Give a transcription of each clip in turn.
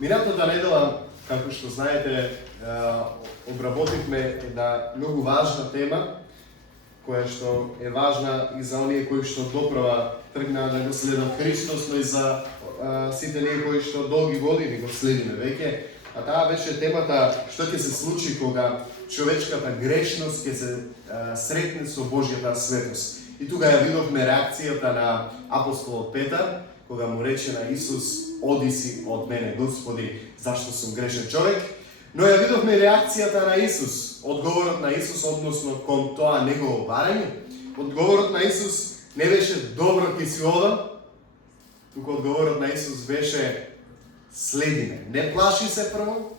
Минатата недела, како што знаете, обработивме една многу важна тема, која што е важна и за оние кои што доправа тргнаа да го следат Христос, но и за сите ние кои што долги години го следиме веќе. А таа беше темата што ќе се случи кога човечката грешност ќе се сретне со Божјата светост. И тука ја видовме реакцијата на апостолот Петар, кога му рече на Исус: "Оди си од мене, Господи, зашто сум грешен човек." Но ја видовме реакцијата на Исус, одговорот на Исус односно кон тоа негово барање. Одговорот на Исус не беше "добро ќе си одам", туку одговорот на Исус беше "следи ме, не плаши се прво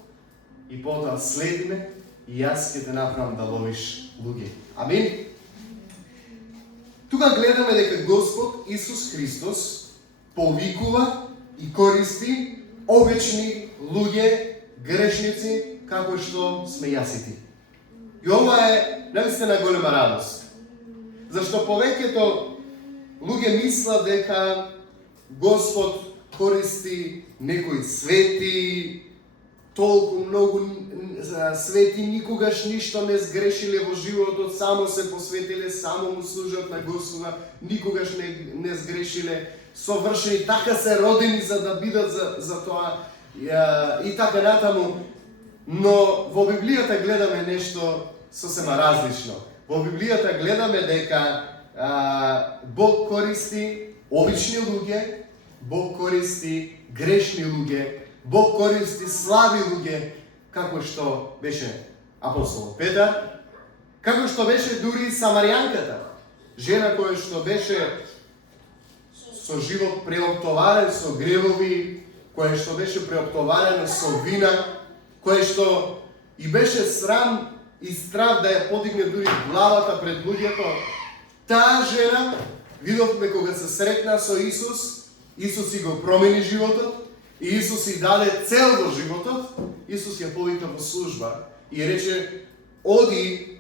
и потоа следи ме и јас ќе те направам да ловиш луѓе." Амин. Тука гледаме дека Господ Исус Христос повикува и користи обични луѓе, грешници, како што сме јас и ти. И ова е наистина голема радост. Зашто повеќето луѓе мислат дека Господ користи некои свети, толку многу свети, никогаш ништо не сгрешиле во животот, само се посветиле, само му служат на Господа, никогаш не сгрешиле, совршени, така се родени за да бидат за тоа и така натаму. Но во Библијата гледаме нешто сосема различно. Во Библијата гледаме дека Бог користи обични луѓе, Бог користи грешни луѓе, Бог користи слаби луѓе, како што беше апостол Петар, како што беше дури и Самаријанката, жена која што беше со живот преоптоварен со гревови, која што беше преоптоварена со вина, која што и беше срам и страв да ја подигне дури главата пред луѓето. Таа жена, видовме кога се сретна со Исус, Исус си го промени животот и Исус си даде цел во животот. Исус ја повика во служба и рече: "Оди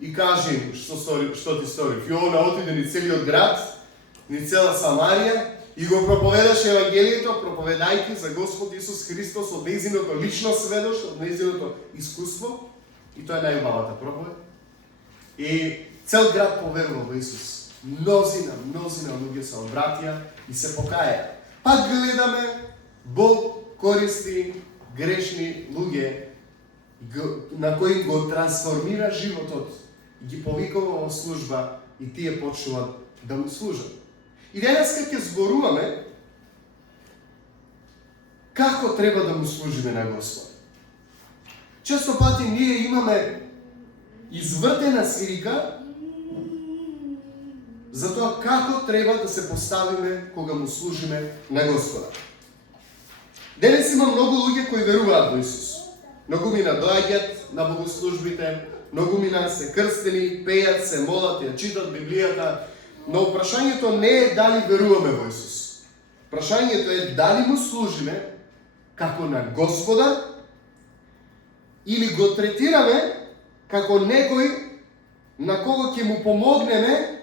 и кажи што ти стори." Јована отиде ни целиот град, ни цела Самарија и го проповедаше Евангелието, проповедајќи за Господ Исус Христос од нејзиното лично сведоштво, од нејзиното искуство. И тоа е најубавата проповед. И цел град поверува во Исус. Мнозина луѓе се обратија и се покаја. Пак гледаме, Бог користи грешни луѓе на кои го трансформира животот и ги повикува во служба и тие почнуваат да му служат. И денеска ќе зборуваме како треба да му служиме на Господ. Често пати ние имаме извртена слика за тоа како треба да се поставиме кога му служиме на Господа. Денес има многу луѓе кои веруваат во Исус. Многумина доаѓаат на богослужбите, многумина се крстени, пеат, се молат, ја читат Библијата, но прашањето не е дали веруваме во Исус. Прашањето е дали му служиме како на Господа или го третираме како некој на кого ќе му помогнеме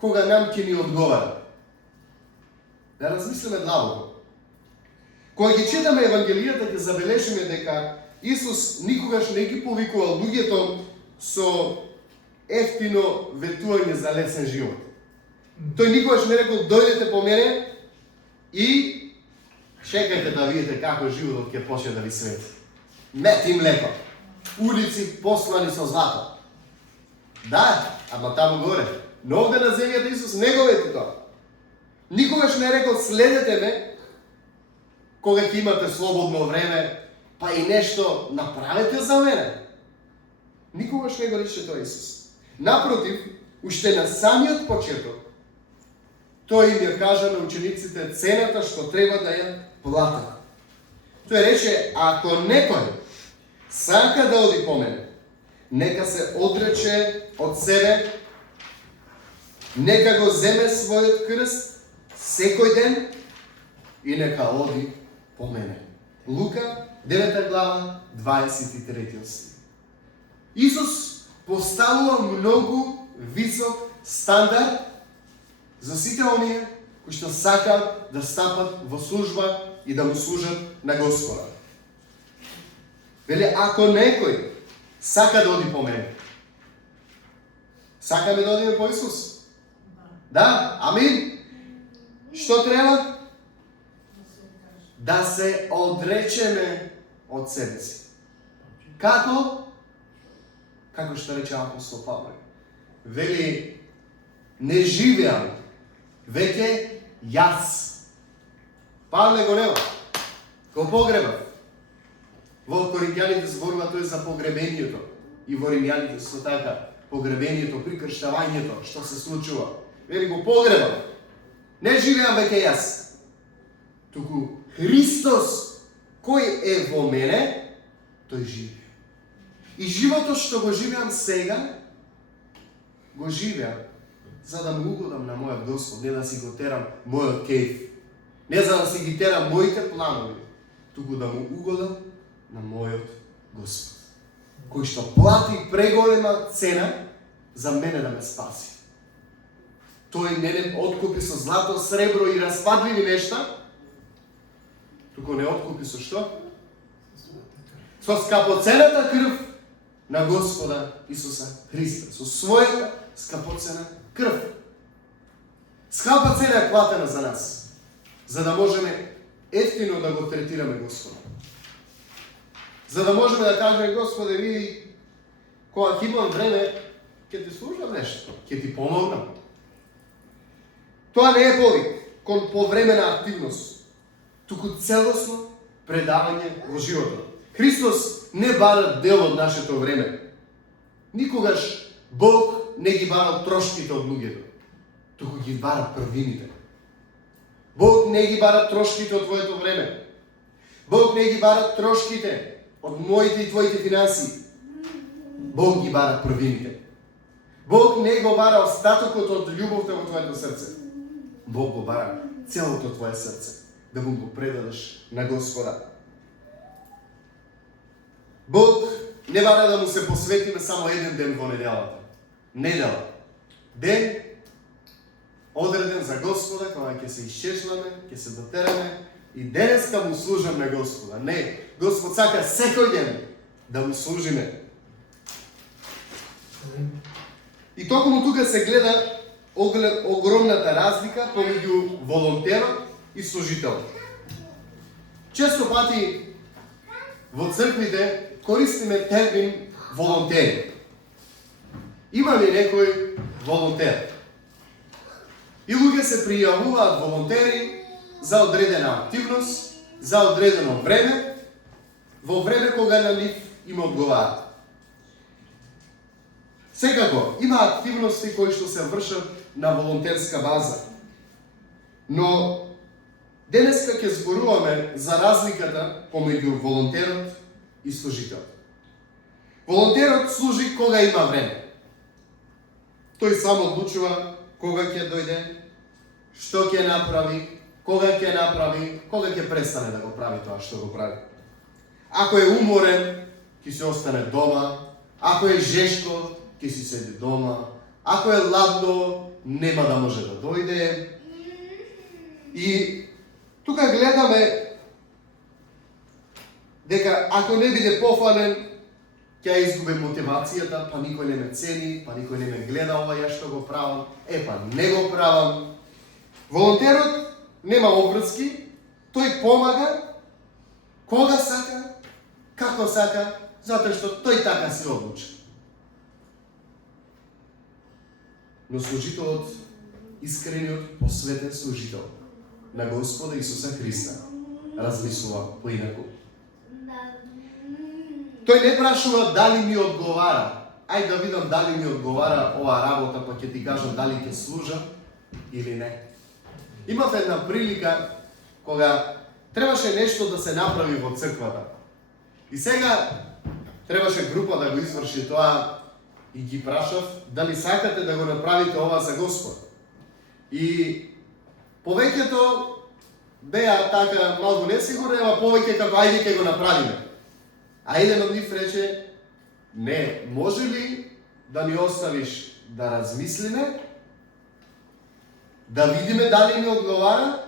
кога нам ќе ни одговара. Да размислиме длабоко. Кога ги читаме Евангелијата, ќе забележиме дека Исус никогаш не ги повикувал луѓето со ефтино ветување за лесен живот. Тој никогаш не рекол: "Дојдете по мене и чекајте да видите како животот ќе почне да ви свети. Мед и млеко, улици послани со злато." Да, ама таму горе. Но овде на земјата Исус не го вети тоа. Никогаш не рекол: "Следете ме кога ќе имате слободно време, па и нешто направете за мене." Никогаш не го рече тоа Исус. Напротив, уште на самиот почеток, тој им ја кажа на учениците цената што треба да ја платат. Тој рече: "Ако некој сака да оди по мене, нека се одрече од себе, нека го земе својот крст секој ден и нека оди по мене." Лука 9 глава 23 стих. Исус поставува многу висок стандард за сите оние кои што сакаат да стапат во служба и да му служат на Господа. Вели, ако некој сака да оди по мене, сакаме да одиме по Исус? Да, амин. Што треба? Да се одречеме од себе си. Како? Како што рече апостол Павле. Вели, не живеам веќе јас. Павле го нема. Го погребав. Во Коринќаните зборува тој за погребението. И во Римјаните со така. Погребението, прикрштавањето, што се случува. Вели, го погребав. Не живеам веќе јас. Туку Христос, кој е во мене, тој живее. И животот што го живеам сега, го живеам за да му угодам на мојот Господ, не да си го терам мојот кејф, не за да си ги терам моите планови, туку да му угодам на мојот Господ, кој што плати преголема цена за мене да ме спаси. Тој не ме откупи со злато, сребро и распадливи нешта, туку не откупи со што? Со скапоцената крв на Господа Исуса Христа. Со својата скапоцена крв. Скапа цена е платена за нас, за да можеме ефтино да го третираме Господа. За да можеме да кажеме, Господе, види, кога ќе имам време, ќе ти служам нешто, ќе ти помогнам. Тоа не е повик кон повремена активност, туку целосно предавање во животот. Христос не бара дел од нашето време. Никогаш Бог не ги бара трошките од луѓето, туку ги бара првините. Бог не ги бара трошките од твоето време. Бог не ги бара трошките од моите и твоите финанси. Бог ги бара првините. Бог не го бара остатокот од љубовта во твоето срце. Бог го бара целото твое срце, да му го предадеш на Господа. Бог не бара да му се посветиме само еден ден во неделата. Недела. Ден одреден за Господа, кога ќе се исчешламе, ќе се дотераме и денеска му служам на Господа. Не, Господ сака секој ден да му служиме. И токму тука се гледа огромната разлика помеѓу волонтерот и служителот. Често пати во црквите користиме термин волонтери. Има ли некој волонтер? И луѓе се пријавуваат волонтери за одредена активност, за одредено време, во време кога на нив им одговара. Секако, има активности кои што се вршат на волонтерска база. Но денеска ќе зборуваме за разликата помеѓу волонтерот и служителот. Волонтерот служи кога има време. Тој само одлучува кога ќе дојде, што ќе направи, кога ќе престане да го прави тоа што го прави. Ако е уморен, ќе се остане дома. Ако е жешко, ќе си седи дома. Ако е ладно, нема да може да дојде. И тука гледаме дека ако не биде пофален, ќе изгуби мотивацијата, па никој не ме цени, па никој не ме гледа ова ја што го правам, па не го правам. Волонтерот нема обврски, тој помага кога сака, како сака, затоа што тој така се одлучи. Но служителот, искрениот, посветен служител на Господа Исуса Христа, размислува поинаку. Тој не прашува дали ми одговара. Ај да видам дали ми одговара оваа работа, па ќе ти кажам дали ќе служам или не. Имав една прилика кога требаше нешто да се направи во црквата. И сега требаше група да го изврши тоа и ги прашав дали сакате да го направите ова за Господ. И повеќето беа така малку несигурни, ама повеќе како ајде ќе го направиме. А еден од нив рече, не, може ли да ни оставиш да размислиме да видиме дали ни одговара,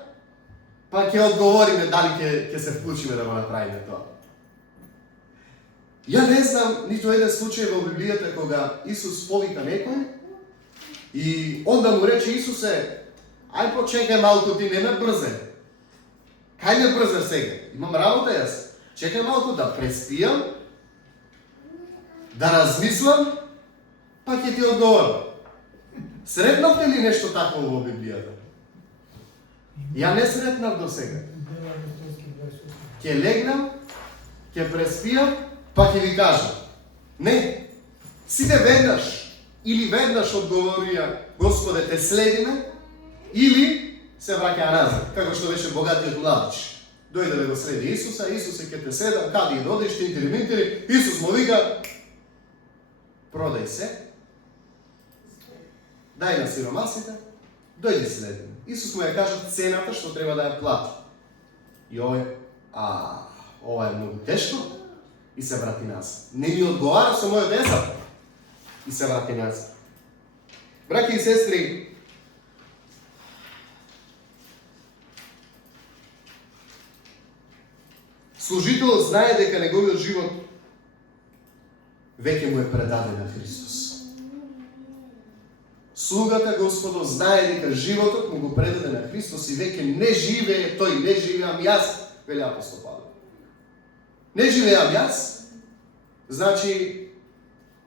па ќе одговориме дали ќе се вклучиме да го направиме тоа. Ја не знам ниту еден случај во Библијата кога Исус повика некој и онда му рече: Исусе, ај почекај малку, ти не ме брзе. Кај ме брзе сега? Имам работа јас. Чекај малку да преспијам, да размислам, па ќе ти одговорам. Сретнавте ли нешто такво во Библијата? Ја не сретнав до сега. Ќе легнам, ќе преспијам, па ќе ви кажам. Не, сите веднаш или веднаш одговорија: Господе, те следиме, или се враќа назад, како што беше богатиот младич. Дојде да го следи Исуса, Исусе ќе те следам, каде и додиш, тинтери-минтери, Исус му вика: продај се, дај на сиромасите, дојди следи. Исус му ја кажа цената што треба да ја плати. И ова е многу тешко, и се врати назад. Не ми одговара со мојот езак, и се врати назад. Браќи и сестри, служителот знае дека неговиот живот веќе му е предаден на Христос. Слугата Господов знае дека животот му го предаде на Христос и веќе не живее тој, не живеам јас, вели апостол Павле. Не живеам јас, значи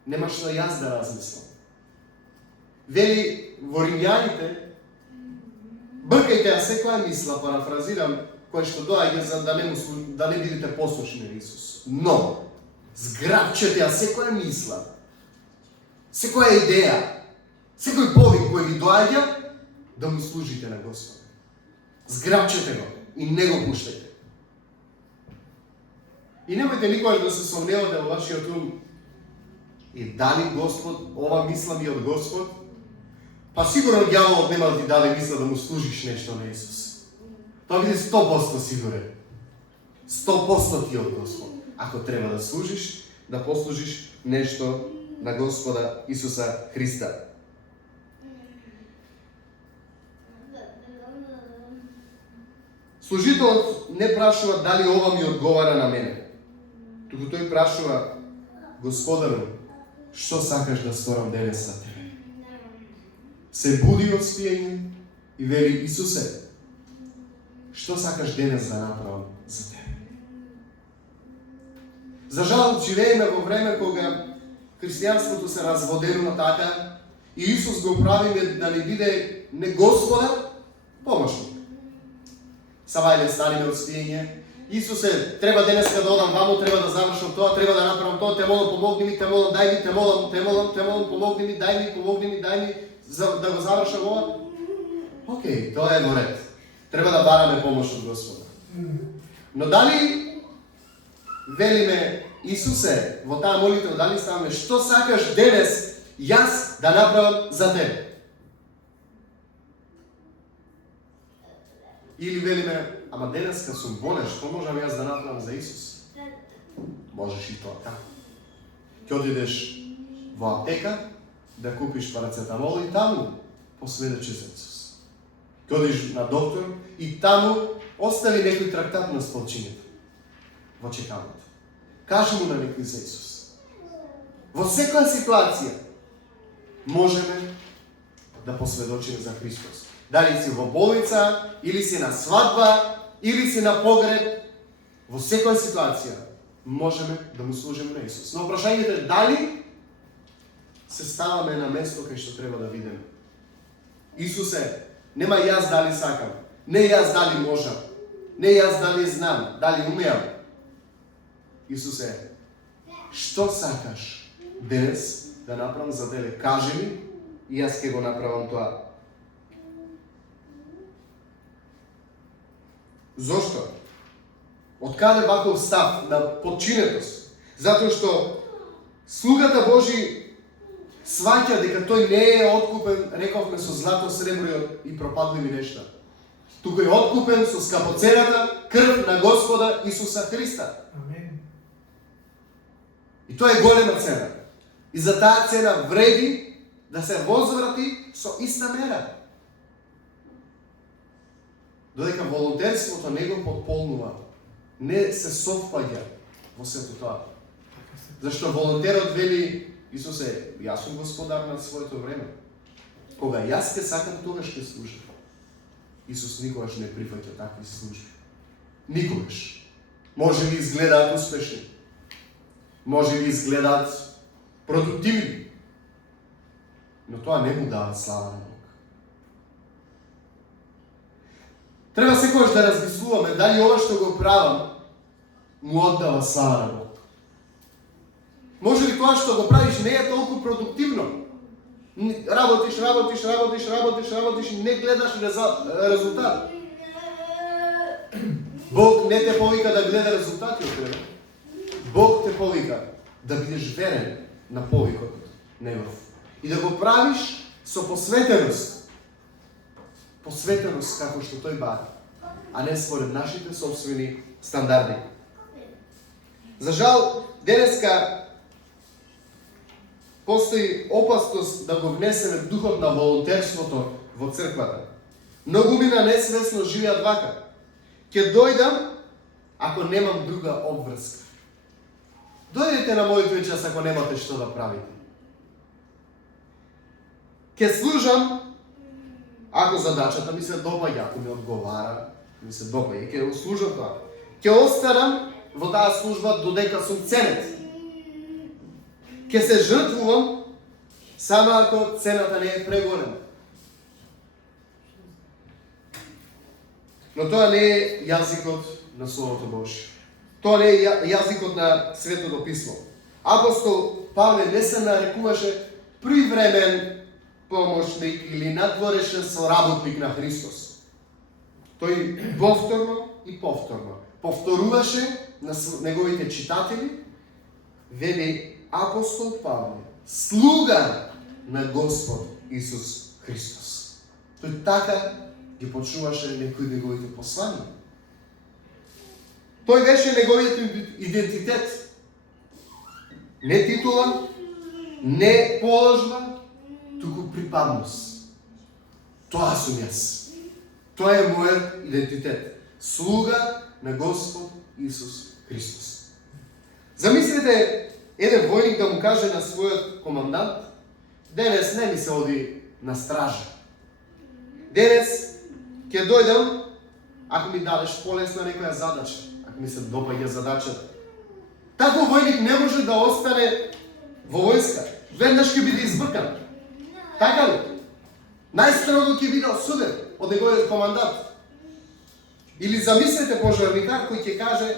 нема што јас да размислам. Вели во Римјаните: бркајте ја секоја мисла, парафразирам, кој што доаѓа за да не бидете послушни на Исус. Но зграбчете ја секоја мисла, секоја идеја, секој повик кој ви доаѓа, да му служите на Господ. Зграбчете го и не го пуштајте. И немојте никогаш да се сомневате во вашиот ум: и дали Господ, ова мисла ми од Господ? Па сигурно ѓаволот нема да ти даде мисла да му служиш нешто на Исус. Тоа биде 100% сигурен. 100% ти од Господ. Ако треба да служиш, да послужиш нешто на Господа Исуса Христа. Служителот не прашува дали ова ми одговара на мене. Туку тој прашува: Господару, што сакаш да сторам денес за тебе? Се буди од спиење и вели: Исусе, што сакаш денес да направам за тебе? За жал, живееме во време кога христијанството се разводено така и Исус го правиме да не биде не Господар, помошник. Савајле станиме од спиење: Исусе, треба денеска да одам ваму, треба да завршам тоа, треба да направам тоа, те молам, помогни ми, те молам, дај ми, те молам, помогни ми, дај ми, за да го завршам ова. Океј, тоа е во ред. Треба да бараме помош од Господа. Но дали велиме: Исусе, во таа молитва дали ставаме: што сакаш денес јас да направам за тебе? Или велиме: ама денеска сум болен, што можам јас да направам за Исус? Можеш и тоа така. Ќе одидеш во аптека да купиш парацетамол и таму последече за Исус. Ќе одиш на доктор и таму остави некој трактат на столчињето во чекалната. Кажи му на некој за Исус. Во секоја ситуација можеме да посведочиме за Христос. Дали си во болница, или си на свадба, или си на погреб, во секоја ситуација можеме да му служиме на Исус. Но прашањето е дали се ставаме на место кај што треба да видиме. Исусе, нема јас дали сакам, не јас дали можам, не јас дали знам, дали умеам. Исусе, што сакаш денес да направам за тебе? Кажи ми и јас ќе го направам тоа. Зошто? Од каде ваков став на подчинетост? Затоа што слугата Божи сваќа дека тој не е откупен, рековме, со злато, сребро и пропадливи нешта. Туку е откупен со скапоцената крв на Господа Исуса Христа. Амен. И тоа е голема цена. И за таа цена вреди да се возврати со иста мера. додека волонтерството не го потполнува, не се совпаѓа во сето тоа. Зашто волонтерот вели, Исусе, јас сум господар на своето време. Кога јас ке сакам, тогаш ќе служам. Исус никогаш не прифаќа такви служби. Никогаш. Може би изгледаат успешни. Може би изгледаат продуктивни. Но тоа не му дава слава на Бог. Треба секогаш да размислуваме дали ова што го правам му оддава слава на Бог. Може ли тоа што го правиш не е толку продуктивно? Работиш и не гледаш резултат. Бог не те повика да гледа резултати од тебе. Бог те повика да бидеш верен на повикот негов. И да го правиш со посветеност. Посветеност како што тој бара, а не според нашите собствени стандарди. За жал, денеска постои опасност да го внесеме духот на волонтерството во црквата. Многумина несвесно живеат вака. Ќе дојдам ако немам друга обврска. Дојдете на молитвен час ако немате што да правите. Ќе служам ако задачата ми се допаѓа, ако ми одговара, ми се допаѓа, ќе служам тоа. Ќе останам во таа служба додека сум ценет. Ќе се жртвувам само ако цената не е преголема. Но тоа не е јазикот на Словото Божие. Тоа не е јазикот на Светото Писмо. Апостол Павле не се нарекуваше привремен помошник или надворешен соработник на Христос. Тој повторно и повторно повторуваше на неговите читатели, вели апостол Павле, слуга на Господ Исус Христос. Тој така ги почнуваше некои неговите послания. Тој беше неговиот идентитет. Не титула, не положба, туку припадност. Тоа сум јас. Тоа е мојот идентитет. Слуга на Господ Исус Христос. Замислете еден војник да му каже на својот командант: денес не ми се оди на стража. Денес ќе дојдам ако ми дадеш полесна некоја задача, ако ми се допаѓа задачата. Таков војник не може да остане во војска. Веднаш ќе биде избркан. Така ли? Најстрого ќе биде осуден од неговиот командант. Или замислете пожарникар кој ќе каже: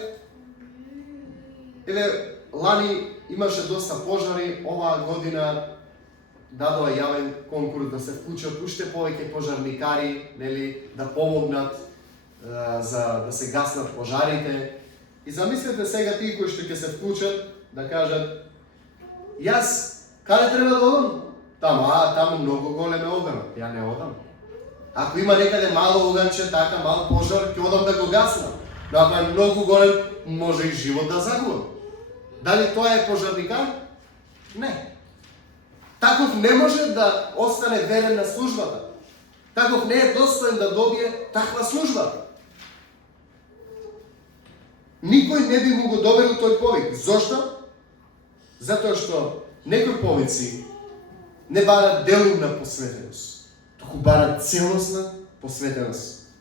еве, лани имаше доста пожари, оваа година дадоа јавен конкурс да се вклучат уште повеќе пожарникари, нели, да помогнат за да се гаснат пожарите. И замислете сега тие кои што ќе се вклучат да кажат: јас каде треба да одам? Таму многу голем е оганот, ја не одам. Ако има некаде мало оганче, така мал пожар, ќе одам да го гаснам. Но ако е многу голем, може и живот да загубам. Дали тоа е пожарникар? Не. Таков не може да остане верен на службата. Таков не е достоен да добие таква служба. Никој не би му го доверил тој повик. Зошто? Затоа што некои повици не барат делумна посветеност, туку барат целосна посветеност.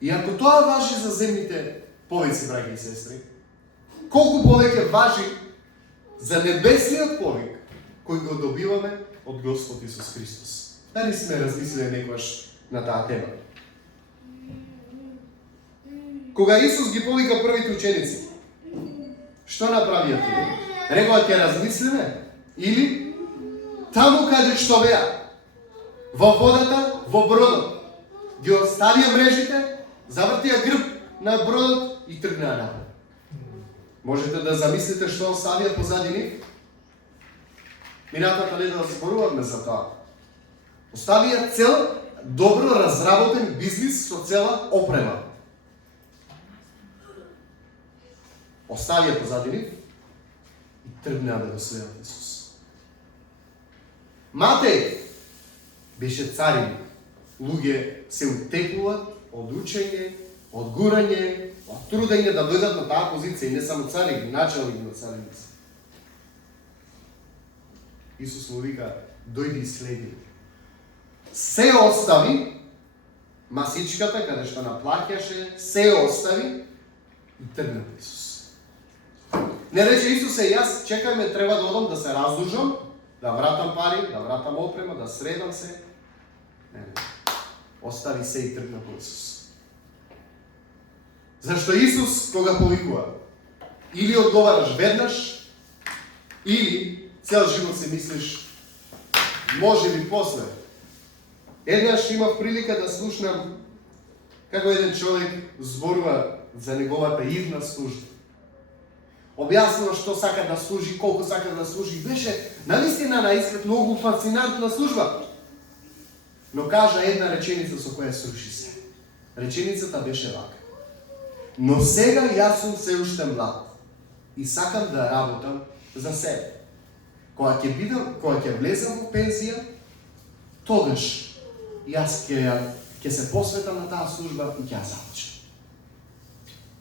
И ако тоа важи за земните повици, браќи и сестри, колку повеќе важи за небесниот повик кој го добиваме од Господ Исус Христос. Дали сме размислили некојаш на таа тема? Кога Исус ги повика првите ученици, што направија тие? Рекоа: ќе размислиме? Или таму каде што беа, во водата, во бродот, ги оставија мрежите, завртија грб на бродот и тргнаа напред. Можете да замислите што оставија позади нив? Минатата недела зборувавме за тоа. Оставија цел добро разработен бизнис со цела опрема. Оставија позади нив и тргнаа да го следат Исус. Матеј беше царин. Луѓе се утекнуваат од учење, од гурање, од трудење да дојдат на таа позиција, и не само цари, началник на цариници. Исус му вика, дојди и следи. Се остави, масичката, каде што наплаќаше, се остави и тргна Исус. Не рече Исусе, јас чекајме, треба да одам да се раздужам, да вратам пари, да вратам опрема, да средам се. Не. Остави се и тргна по Исус. Зашто Исус, кога повикува, или одговараш веднаш, или цел живот се мислиш, може би после. Еднаш имав прилика да слушнам како еден човек зборува за неговата идна служба. Објаснува што сака да служи, колку сака да служи. Беше навистина на изглед многу фасцинантна служба. Но кажа една реченица со која сруши се. Реченицата беше вака. Но сега јас сум се уште млад и сакам да работам за себе. Кога ќе влезам во пензија, тогаш јас ќе се посветам на таа служба и ќе ја завршам.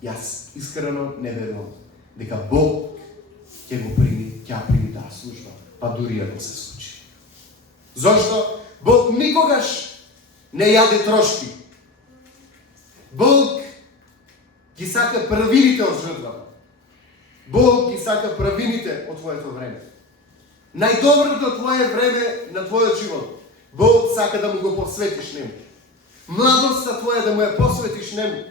Јас искрено не верувам дека Бог ќе го прими, ќе ја прими таа служба, па дури ако се случи. Зошто? Бог никогаш не јаде трошки. Бог ги сака првините од жртвата. Бог ги сака првините од твоето време. Најдоброто твое време на твојот живот. Бог сака да му го посветиш нему. Младоста твоја да му ја посветиш нему.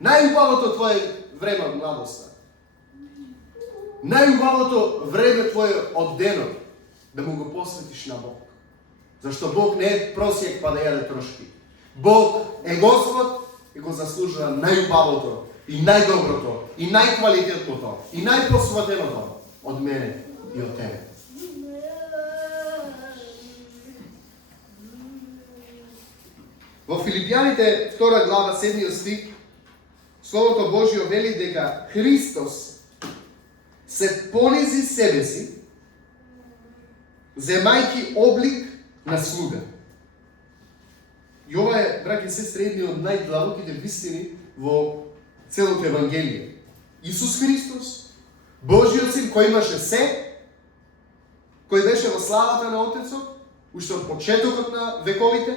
Најубавото твое време од младоста. Најубавото време твое од денот да му го посветиш на Бог. Зашто Бог не е просјек па да јаде трошки. Бог е Господ и го заслужува најубавото и најдоброто и најквалитетното и најпосветеното од мене и од тебе. Во Филипјаните 2 глава 7 стих Словото Божјо вели дека Христос се понизи себе си, земајки облик на слуга. И ова е, браќи и сестри, едни од најдлабоките вистини во целото Евангелие. Исус Христос, Божјиот Син, кој имаше се, кој беше во славата на Отецот, уште од почетокот на вековите,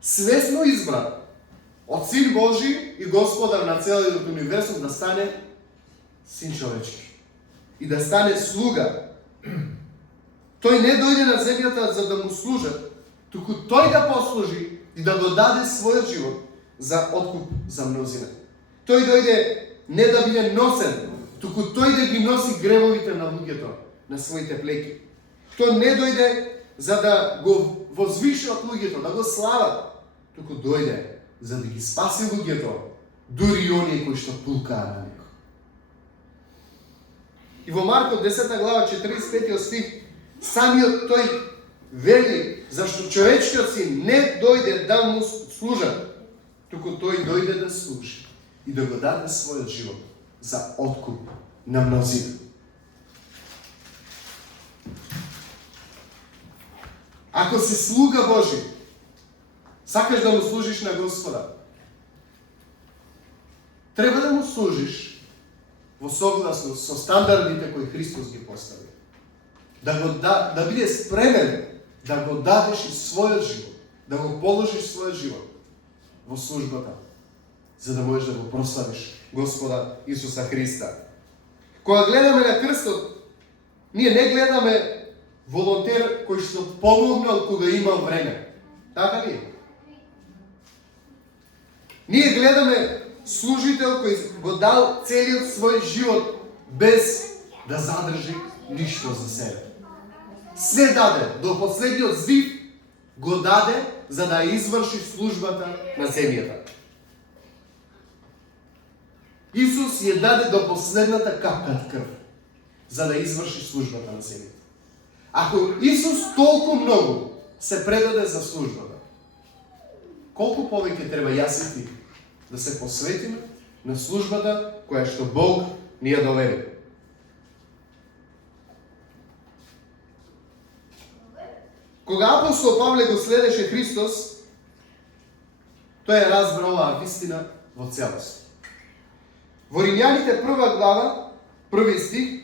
свесно избран од Син Божи и Господар на целиот универсум да стане Син човечки и да стане слуга. Тој не дојде на земјата за да му служат, туку тој да послужи и да го даде својот живот за откуп за мнозина. Тој дојде не да биде носен, туку тој да ги носи гревовите на луѓето на своите плеки. Тој не дојде за да го возвиши од луѓето, да го слават, туку дојде за да ги спаси луѓето, дури и оние кои што пулкаа на него. И во Марко 10 глава 45 стих самиот тој вели зашто човечкиот Син не дојде да му служат, туку тој дојде да служи и да го даде својот живот за откуп на мнозина. Ако си слуга Божи, сакаш да му служиш на Господа, треба да му служиш во согласност со стандардите кои Христос ги постави. Да биде спремен да го дадеш и својот живот, да го положиш својот живот во службата, за да можеш да го прославиш Господа Исуса Христа. Кога гледаме на крстот, ние не гледаме волонтер кој што помогнал кога имал време. Така ли? Ние гледаме служител кој го дал целиот свој живот без да задржи ништо за себе. Се даде, до последниот здив го даде за да изврши службата на земјата. Исус ја даде до последната капка крв за да изврши службата на земјата. Ако Исус толку многу се предаде за службата, колку повеќе треба јас и ти да се посветиме на службата која што Бог ни ја довери. Кога апостол Павле го следеше Христос, тој ја разбра оваа вистина во целост. Во Римјаните 1 глава, 1 стих,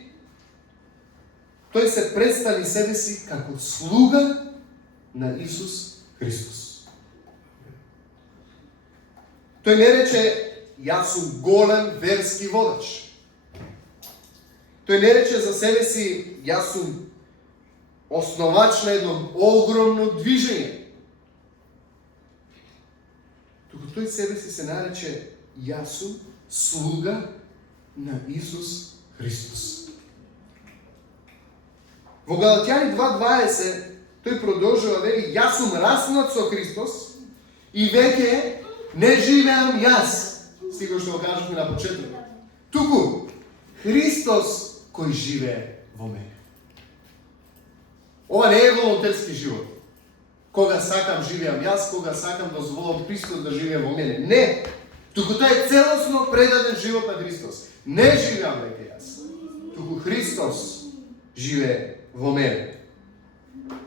тој се представи себе си како слуга на Исус Христос. Тој не рече, јас сум голем верски водач. Тој не рече за себе си, јас сум основач на едно огромно движење. Туку тој себе си се нарече, јас сум слуга на Исус Христос. Во Галатјани 2:20 тој продолжува, вели, јас сум раснат со Христос и веќе не живеам јас, стига што го кажавме на почеток, туку Христос кој живее во мене. Ова не е волонтерски живот. Кога сакам живеам јас, кога сакам дозволам Христос да живее во мене. Не! Туку тој е целосно предаден живот на Христос. Не живеам веќе јас. Туку Христос живее во мене.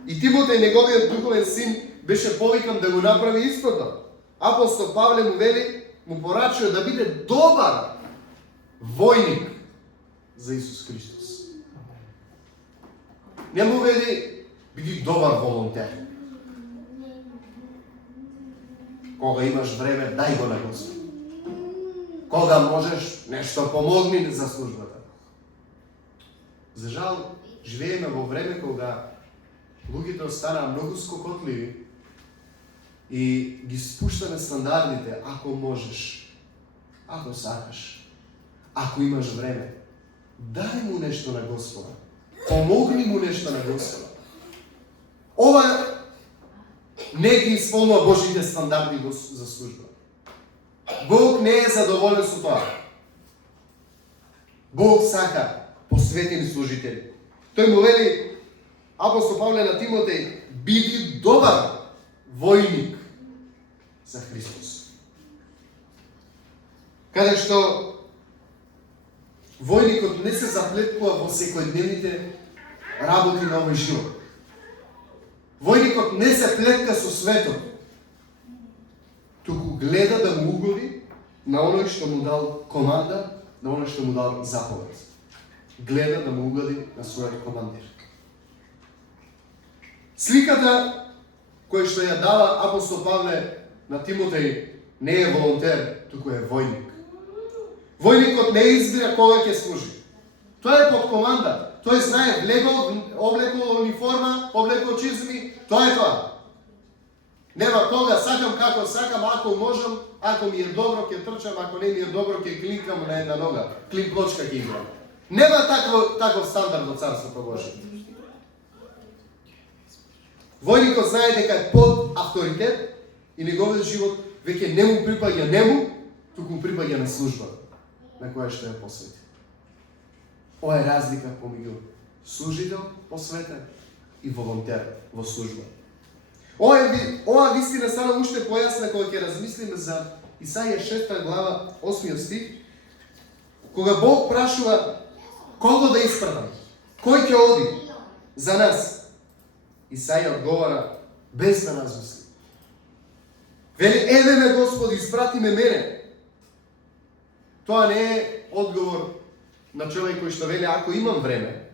И Тимотеј, неговиот духовен син, беше повикан да го направи истото. Апостол Павле му вели, му порачува да биде добар војник за Исус Христос. Не му вели, биди добар волонтер. Кога имаш време, дај го на Господ. Кога можеш, нешто помогни за службата. За жал, живееме во време кога луѓето останаа многу скокотливи и ги спуштаме стандардите, ако можеш, ако сакаш, ако имаш време. Дај му нешто на Господа. Помогни му нешто на Господа. Ова не ги исполнува Божите стандарди за служба. Бог не е задоволен со тоа. Бог сака посветени служители. Тој му вели, апостол Павле на Тимотеј, биди добар војник за Христос. Каде што војникот не се заплеткува во секојдневните работи на овој живот. Војникот не се плетка со светот, туку гледа да му угоди на оној што му дал команда, на оној што му дал заповед. Гледа да му угоди на својот командир. Сликата која што ја дава апостол Павле на Тимотеј не е волонтер, туку е војник. Војникот не избира кога ќе служи. Тој е под команда. Тој знае, облекол униформа, облекол чизми, тоа е тоа. Нема кога, сакам како сакам, ако можам, ако ми е добро ќе трчам, ако не ми е добро ќе кликам на една нога, клин-плочка ќе играм. Нема таков стандард во Царството Божие. Војникот знае дека е под авторитет и неговиот живот веќе не му припаѓа нему, туку му припаѓа на служба на која што е посветен. Ова е разлика помеѓу служител посветен и волонтер во служба. Ова вистина стана уште појасна кога ќе размислиме за Исаија 6 глава 8 стих, кога Бог прашува кого да испратам, кој ќе оди за нас. Исаија одговара без да размисли. Вели, еве ме Господи, испрати ме мене. Тоа не е одговор на човек кој што вели ако имам време,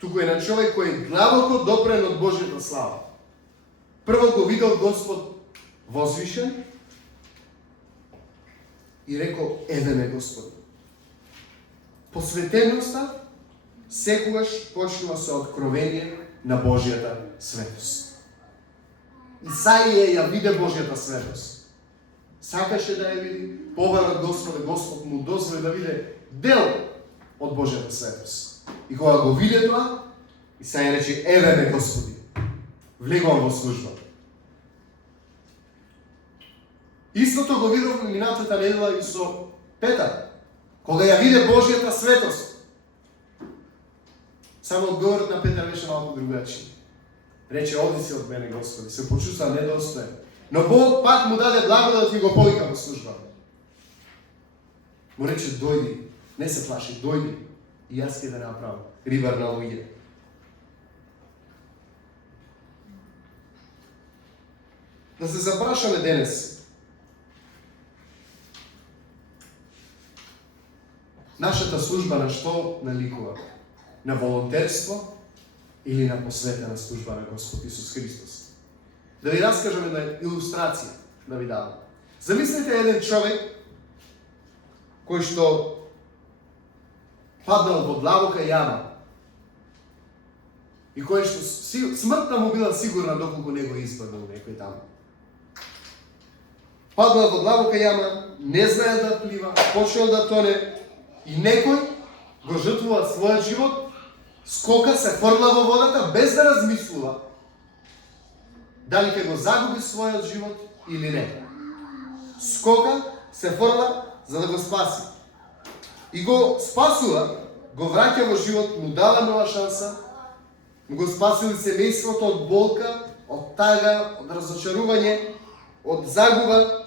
туку е на човек кој е длабоко допрен од Божјата слава. Прво го видел Господ возвишен и рекол, еве ме Господи. Посветеноста секогаш почнува со откровение на Божјата светост. Исаија ја виде Божјата светост. Сакаше да ја види, побара од Господа, Господ му дозволи да виде дел од Божјата светост. И кога го виде тоа, Исаија рече, еве ме Господи, влегувам во служба. Истото го видов минатата недела и со Петар, кога ја виде Божјата светост. Само одговорот на Петар беше малку другачи. Рече, оди си од мене, Господи, се почувства недостоен. Но Бог пак му даде благодат и го повика во служба. Му рече, дојди, не се плаши, дојди, и јас ќе да направам рибар на луѓе. Да се запрашаме денес, нашата служба на што наликува? На волонтерство или на посветена служба на Господ Исус Христос? Да ви раскажам една илустрација, да ви дадам. Замислете еден човек кој што паднал во длабока јама и кој што смртта му била сигурна доколку не го избавил некој таму. Паднал во длабока јама, не знае да плива, почнал да тоне и некој го жртвува својот живот, скока се фрла во водата без да размислува дали ќе го загуби својот живот или не. Скока се фрла за да го спаси. И го спасува, го враќа во живот, му дава нова шанса, му го спасили семејството од болка, од тага, од разочарување, од загуба.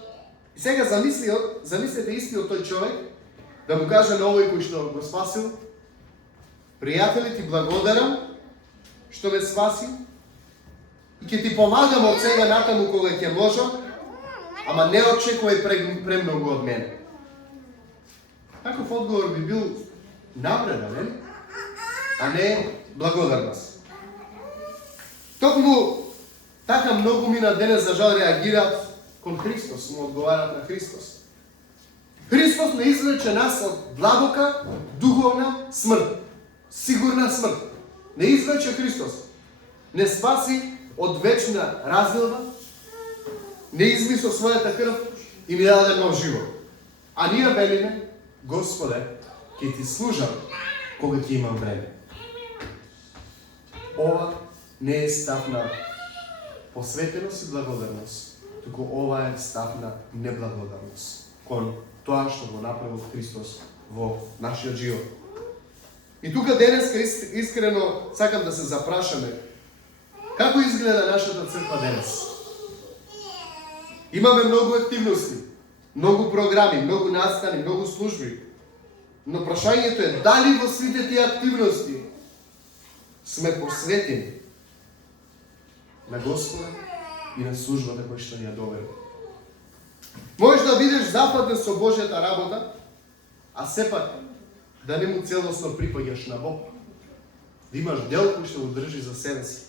И сега замислете истиот тој човек да му каже на овој кој што го спасил: пријатели, ти благодарам што ме спаси и ќе ти помагам од сега натаму кога ќе можам, ама не очекувај премногу од мене. Таков одговор би бил напреден, а не благодарност. Токму така многу мина денес за жал реагираат кон Христос, му одговарат на Христос. Христос не извлече нас од длабока духовна смрт, сигурна смрт. Не извлече Христос. Не спаси од вечна разделба, не изми со својата крв и ми даде нов живот. А ние велиме: Господе, ќе ти служам кога ќе имам време. Ова не е став на посветеност и благодарност, туку ова е став на неблагодарност кон тоа што го направил Христос во нашиот живот. И тука денеска искрено сакам да се запрашаме: како изгледа нашата црква денес? Имаме многу активности, многу програми, многу настани, многу служби. Но прашањето е дали во сите тие активности сме посветени на Господа и на службата која што ни ја доверил. Можеш да бидеш западен со Божјата работа, а сепак да не му целосно припаѓаш на Бог. Да имаш дел кој што го држи за себе си.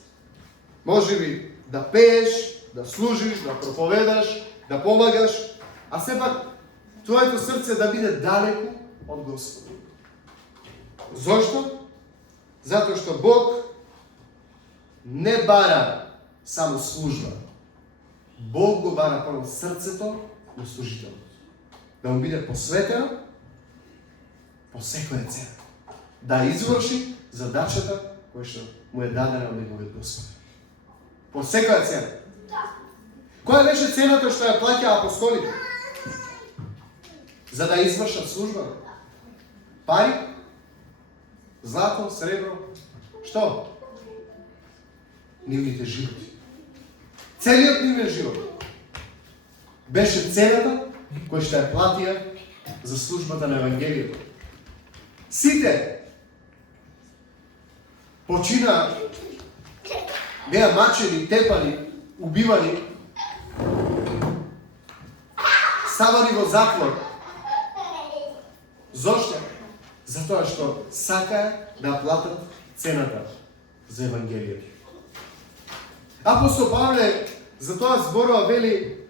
Може би да пееш, да служиш, да проповедаш, да помагаш, а сепак твоето срце да биде далеку од Господ. Зошто? Затоа што Бог не бара само служба. Бог го бара прво срцето на служителот. Да му биде посветено по секоја цена. Да изврши задачата која што му е дадена од неговиот Господ. По секоја цена. Која беше цената што ја плаќа апостолите за да извршат служба? Пари? Злато? Сребро? Што? Нивните животи. Целиот нивен живот беше цената која што ја платија за службата на Евангелието. Сите почина, беа мачени, тепани, убивани, ставани во затвор. Зошто? Затоа што сакаа да платат цената за Евангелието. Апостол Павле затоа зборува, вели: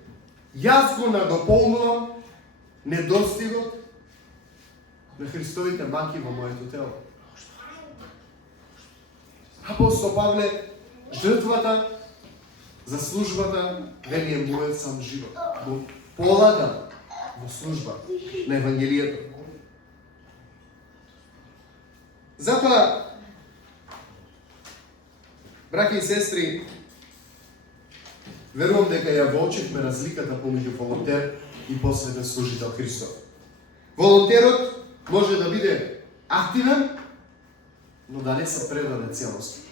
јас го надополнувам недостигот на Христовите маки во моето тело. Апостол Павле, жртвата за службата, вели, е мојот сам живот. Го полагам во служба на Евангелието. Затоа, браќи и сестри, верувам дека ја воочивме разликата помеѓу волонтер и посветен служител Христов. Волонтерот може да биде активен, но да не се предаде целосно.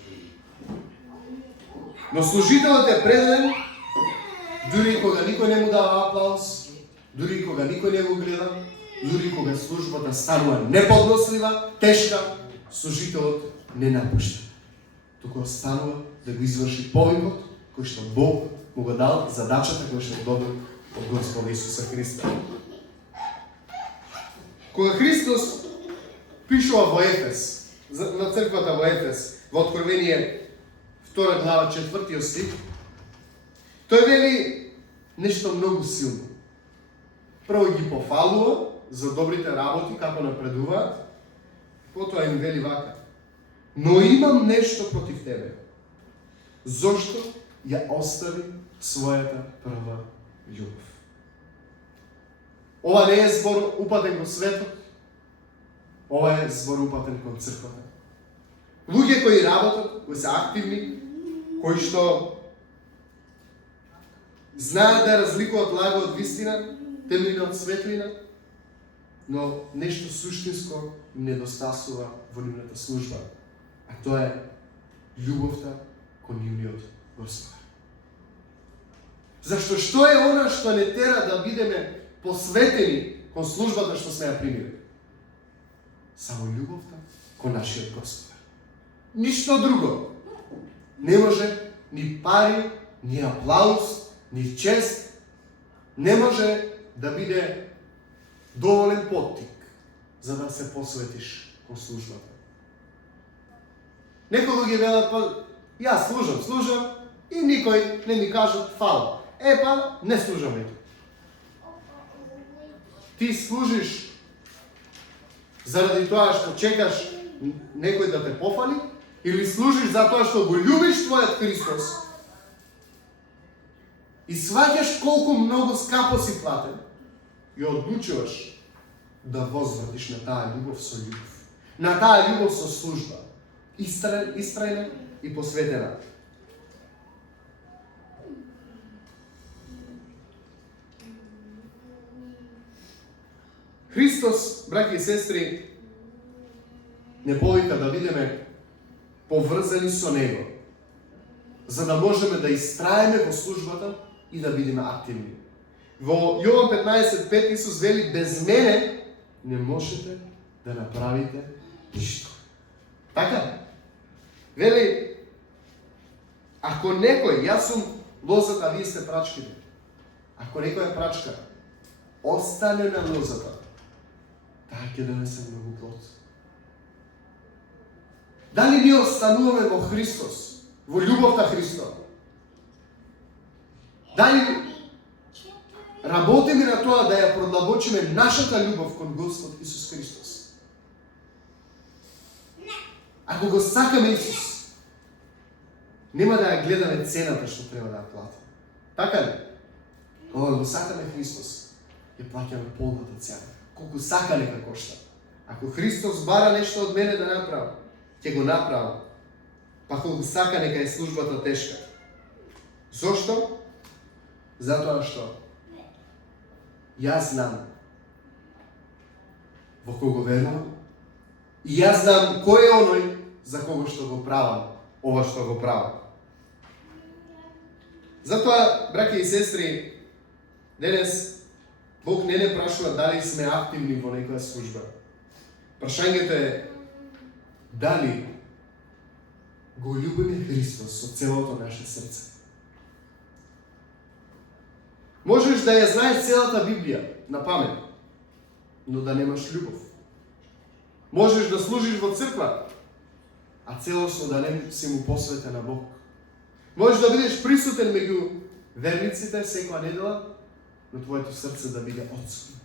Но служителот е предаден, дури кога никој не му дава аплауз, дури кога никој не го гледа, дури кога службата станува неподнослива, тешка, служителот не напушта. Туку останува да го изврши повикот кој што Бог му го дал, задачата која што добил од Господа Исуса Христа. Кога Христос пишува во Ефес, на црквата во Ефес, во Откровение 2 глава 4 стих, тој вели нешто многу силно. Прво ги пофалува за добрите работи, како напредуваат, потоа им вели вака: но имам нешто против тебе. Зошто ја остави својата прва љубов? Ова не е збор упатен кон светот, ова е збор упатен кон црквата. Луѓе кои работат, кои се активни, кои што знаат да разликуваат лаго од вистина, темнина од светлина, но нешто суштинско им недостасува во нивната служба, а тоа е љубовта кон нивниот Господар. Зашто што е она што не тера да бидеме посветени кон службата што сме ја примили? Само љубовта кон нашиот Господар. Ништо друго. Не може ни пари, ни аплауз, ни чест, не може да биде доволен поттик за да се посветиш кон службата. Некои луѓе велат, па јас служам и никој не ми кажат фала. Епа, не служам ето. Ти служиш заради тоа што чекаш некој да те пофали, или служиш затоа што го љубиш твојот Христос и сваќаш колку многу скапо си платен и одлучуваш да возвратиш на таа љубов со љубов, на таа љубов со служба, истрајна и посветена. Христос, браќи и сестри, не повика да бидеме поврзани со Него, за да можеме да истраеме во службата и да бидеме активни. Во Јован 15:5 Исус вели: без мене не можете да направите ништо. Така? Вели, ако некој, јас сум лозата, а вие сте прачките. Ако некоја прачка остане на лозата, таа ќе донесе многу плод. Дали ние остануваме во Христос, во љубовта Христова? Дали работиме на тоа да ја продлабочиме нашата љубов кон Господ Исус Христос? Ако го сакаме Исус, нема да ја гледаме цената што треба да ја платиме. Така ли? Кога го сакаме Христос, ја плаќаме полната цена. Колку сака нека кошта. Ако Христос бара нешто од мене да направам, ќе го направам. Па колку сака нека е службата тешка. Зошто? Затоа што јас знам во кого верувам и јас знам кој е оној за кого што го правам, ова што го правам. Затоа, браќи и сестри, денес Бог не прашува дали сме активни во некоја служба. Прашањето е дали го љубиме Христос со целото наше срце. Можеш да ја знаеш целата Библија на памет, но да немаш љубов. Можеш да служиш во црква, а целосно да не си му посветен на Бог. Можеш да бидеш присутен меѓу верниците секоја недела, но твоето срце да биде отсутно.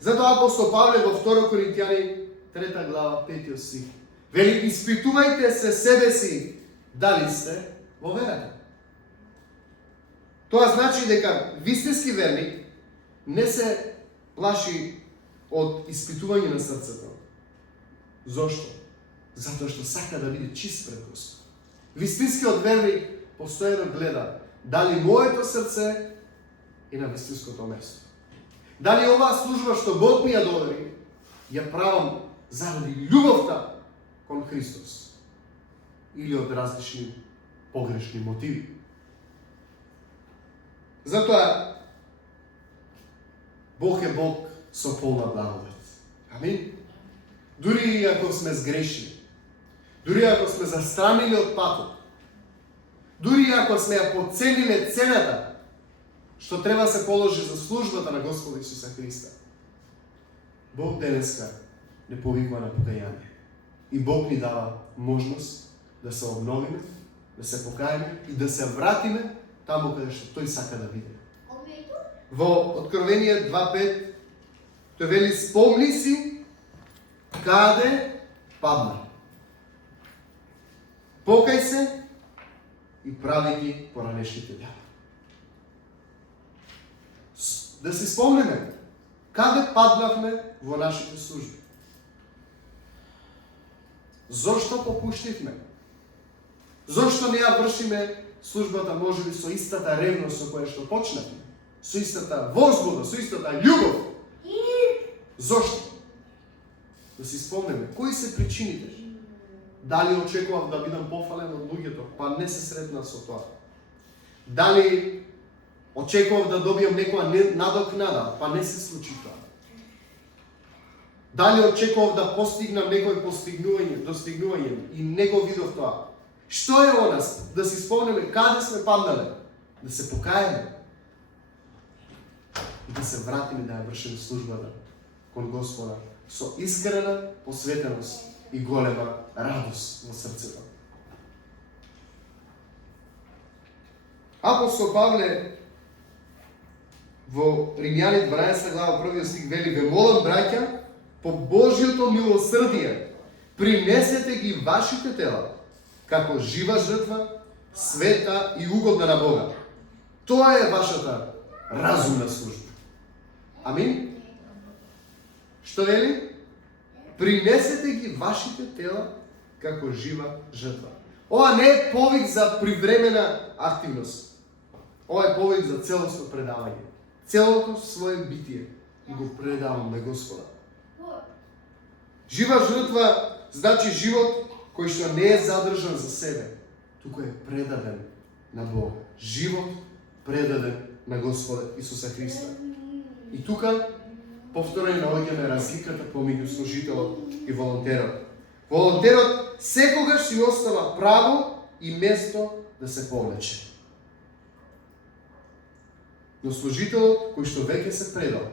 Затоа апостол Павле во 2 Коринтијани 3 глава 5 стих вели: испитувајте се себе си дали сте во верата. Тоа значи дека вистински верник не се плаши од испитување на срцето. Зошто? Затоа што сака да биде чист пред Господ. Вистинскиот верник постојано гледа дали моето срце е на вистинското место. Дали оваа служба што Бог ми ја додели, ја правам заради љубовта кон Христос или од различни погрешни мотиви. Затоа Бог е Бог со полна благодат. Амин. Дури ако сме сгрешни, дури ако сме застранили од патот, дури ако сме ја подцениле цената што треба се положи за службата на Господ Исуса Христа, Бог денеска не повикува на покаяние. И Бог ни дава можност да се обновиме, да се покаеме и да се вратиме таму каде што тој сака да биде. Во Откровение 2:5 тој вели: спомни си каде падна. Покај се и прави ги поранешните дела. Да си спомнеме каде паднавме во нашите служби. Зошто попуштивме? Зошто не ја вршиме службата можеби со истата ревност со која што почнавме? Со истата возбуда, со истата љубов? Зошто? Да си спомнеме кои се причините. Дали очекував да бидам пофален од луѓето, па не се сретнав со тоа. Дали очекував да добијам некоја надокнада, па не се случи тоа. Дали очекував да постигнам некој достигнување и не го видов тоа. Што е во нас? Да си спомнеме каде сме паднале, да се покаеме и да се вратиме да ја вршиме службата кон Господа со искрена посветеност и голема радост во срцето. Апостол Павле во Римјани 12 глава 1 стих вели: ве молам, браќа, по Божјото милосрдие, принесете ги вашите тела како жива жртва, света и угодна на Бога. Тоа е вашата разумна служба. Амин? Што вели? Принесете ги вашите тела како жива жртва. Ова не е повик за привремена активност. Ова е повик за целосно предавање. Целото свое битие го предавам на Господа. Жива жртва значи живот кој што не е задржан за себе, туку е предаден на Бога. Живот предаден на Господа Исуса Христа. И тука повторно наоѓаме разликата помеѓу служителот и волонтерот. Волонтерот секогаш си остава право и место да се повлече. Но служителот кој што веќе се предал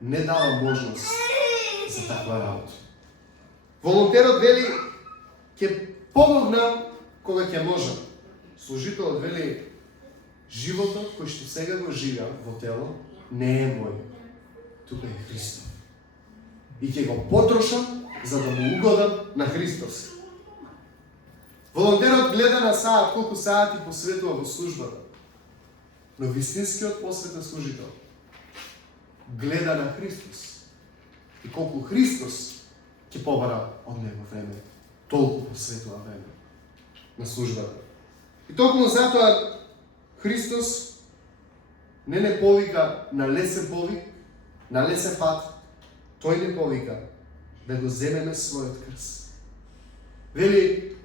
не дава можност за таква работа. Волонтерот вели: ќе помогнам кога ќе можам. Служителот вели: животот кој што сега го живеам во тело не е мој, тука е Христов. И ќе го потрошам за да му угодам на Христос. Волонтерот гледа на саат колку саати посветува во службата. Но вистинскиот посветен служител гледа на Христос. И колку Христос ќе побара од него време, толку посветува време на службата. И токму затоа Христос не повика на лесен повик, на лесен пат. Тој не повика да го земеме својот крст. Вели: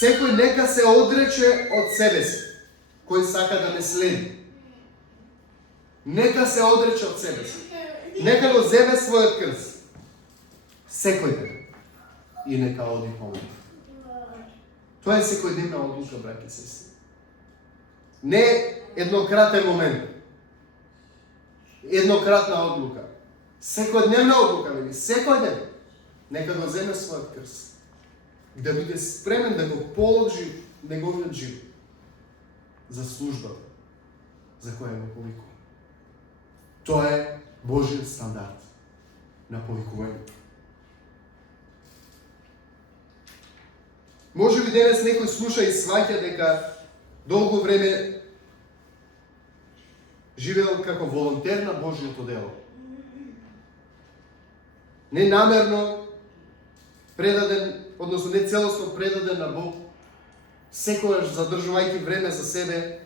секој нека се одрече од себе си, кој сака да ме следи. Нека се одрече од себе си. Нека го земе својот крст. Секој ден. И нека оди по мене. Тоа е секојдневна одлука, браќи и сестри. Не еднократен момент. Еднократна одлука. Секојдневна одлука, вели, секој ден. Нека го земе својот крст. Да биде спремен да го положи неговиот живот за службата за која го повикува. Тоа е Божиот стандард на повикување. Може би денес некој слуша и сваќа дека долго време живеел како волонтер на Божиото дело. Ненамерно предаден, односно не целосно предаден на Бог, секогаш задржувајќи време за себе,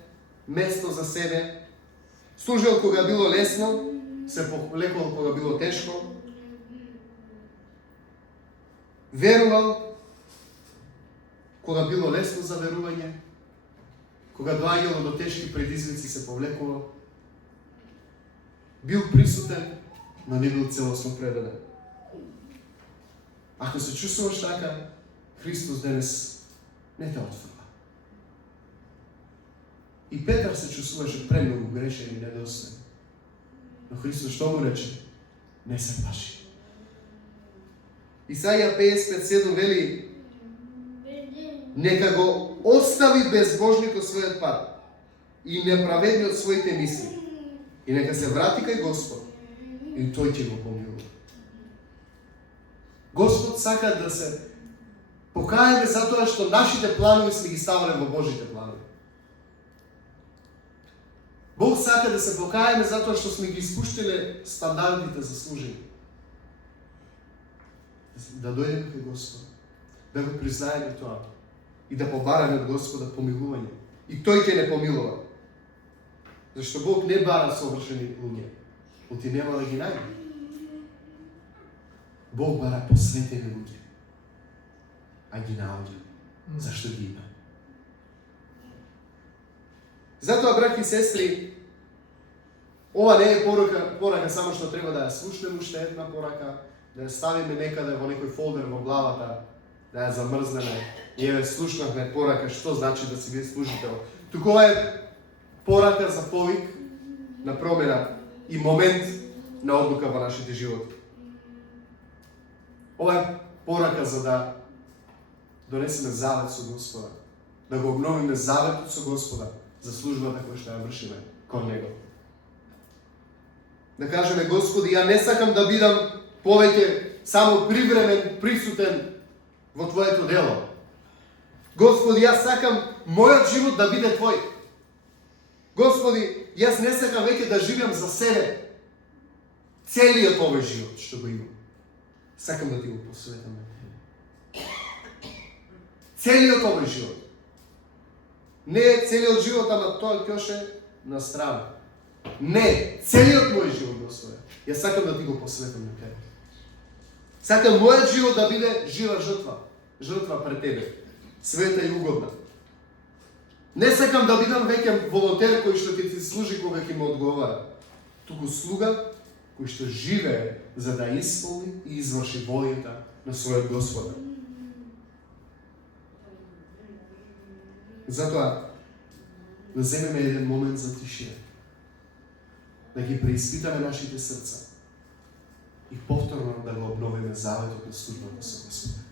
место за себе, служил кога било лесно, се повлекол кога било тешко, верувал кога било лесно за верување, кога доаѓало до тешки предизвици се повлекувал, бил присутен, но не бил целосно предаден. Ако се чувствуваш така, Христос денес не те отфрла. И Петар се чувствуваше премногу грешен и недостоен. Но Христос што му рече? Не се плаши. Исаија 55:7 вели: нека го остави безбожникот својот пат и неправедниот своите мисли. И нека се врати кај Господ и тој ќе го помилува. Господ сака да се покаеме затоа што нашите планови сме ги ставале во Божите планови. Бог сака да се покаеме затоа што сме ги испуштиле стандардите за служење. Да дојдеме кај Господ, да го признаеме тоа и да побараме од Господа помилување. И тој ќе не помилува. Зашто Бог не бара совршени луѓе, оти нема да ги најде. Бог бара посветени луѓе, а ги наоѓа. Зашто ги има? Затоа, браќи и сестри, ова не е порака само што треба да ја слушнеме уште една порака, да ја ставиме некаде во некој фолдер во главата, да ја замрзнеме и еве слушнавме порака што значи да си биде служител. Туку ова е порака за повик на промена и момент на одлука во нашите животи. Ова е порака за да донесеме завет со Господа, да го обновиме заветот со Господа за службата која што ја вршиме кон Него. Да кажеме: Господи, ја не сакам да бидам повеќе само привремен, присутен во Твоето дело. Господи, јас сакам мојот живот да биде Твој. Господи, јас не сакам веќе да живеам за себе. Целиот овој живот што го имам, сакам да Ти го посветам на Тебе. Целиот овој живот. Не е целиот живот, ама тоа ќе на страна. Не, целиот мој живот, Господи, јас сакам да Ти го посветам на Тебе. Сакам мојот живот да биде жива жртва. Жртва пред Тебе, света и угодна. Не сакам да бидам веќе волонтер кој што ќе Ти служи кога ќе му одговара. Туку слуга кој што живее за да исполни и изврши волјата на својот Господар. Затоа, да земеме еден момент за тишина, да ги преиспитаме нашите срца и повторно да го обновиме заветот на службата со Господа.